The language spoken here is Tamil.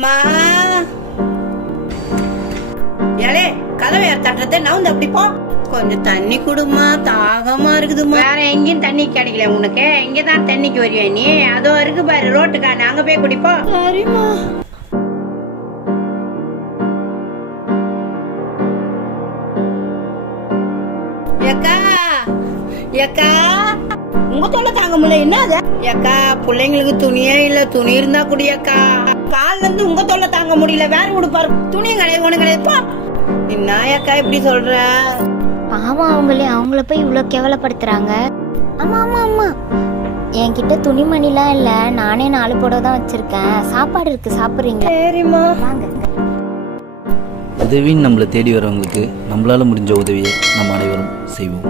அம்மா ஏலே கதவை தட்டுறத நவுந்து அப்படி போ. கொஞ்சம் தண்ணி குடுமா, தாகமா இருக்குதுமா. வேற எங்கேயும் தண்ணி கிடைக்கல உனக்கு, இங்கதான் தண்ணிக்கு வருவியா நீ? அதோ இருக்கு பாரு ரோட்டுக்கான, அங்க போய் குடிப்போ. சரிம்மா. ஏக்கா ஏக்கா உங்க தொல்லை தாங்க முடியல. என்னது ஏக்கா? பிள்ளைங்களுக்கு துணியே இல்ல, துணி இருந்தா குடியக்கா. கால்ல இருந்து உங்க தொல்லை தாங்க முடியல, வேற உடுப்பாரு. துணியும் கிடையாது, ஒண்ணு கிடையாதுப்பா. என்ன ஏக்கா இப்படி சொல்ற? பாவம் அவங்கள போய் இவ்வளவு கேவலப்படுத்துறாங்க. ஆமா ஆமா ஆமா, என்கிட்ட துணிமணிலாம் இல்ல, நானே 4 புடவை தான் வச்சிருக்கேன். சாப்பாடு இருக்கு, சாப்பிடுறீங்களா? சரிம்மா வாங்க. உதவின்னு நம்மளை தேடி வரவங்களுக்கு நம்மளால முடிஞ்ச உதவியை நம்ம அனைவரும் செய்வோம்.